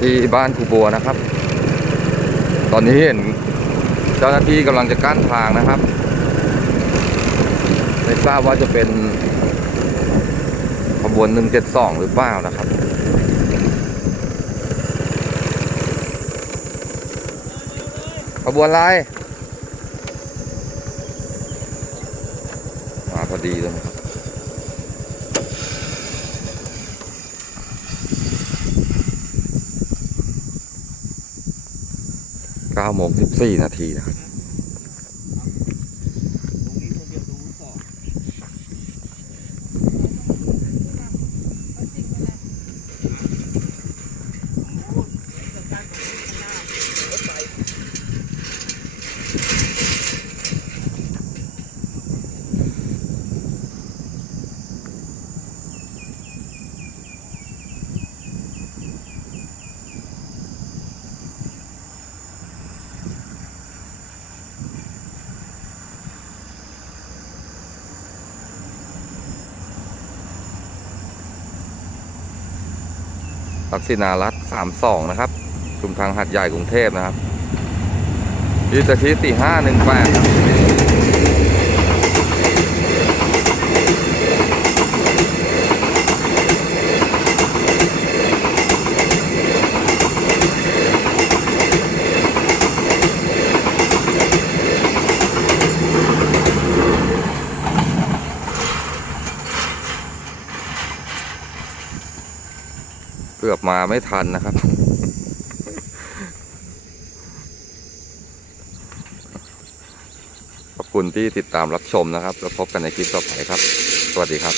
ที่บ้านครูบัวนะครับ ตอนนี้เห็นเจ้าหน้าที่กำลังจะกั้นทางนะครับไม่ทราบว่าจะเป็นขบวน 172 หรือเปล่านะครับขบวนอะไรมาพอดีเลยนะครับ 9โมง14 นาทีนะครับ ลักษินารัตสามสองนะครับชุมทางหัดใหญ่กรุงเทพนะครับยูตชีสี่ห้าหนึ่งแปด เกือบมาไม่ทันนะครับ ขอบคุณที่ติดตามรับชมนะครับ แล้วพบกันในคลิปต่อไปครับ สวัสดีครับ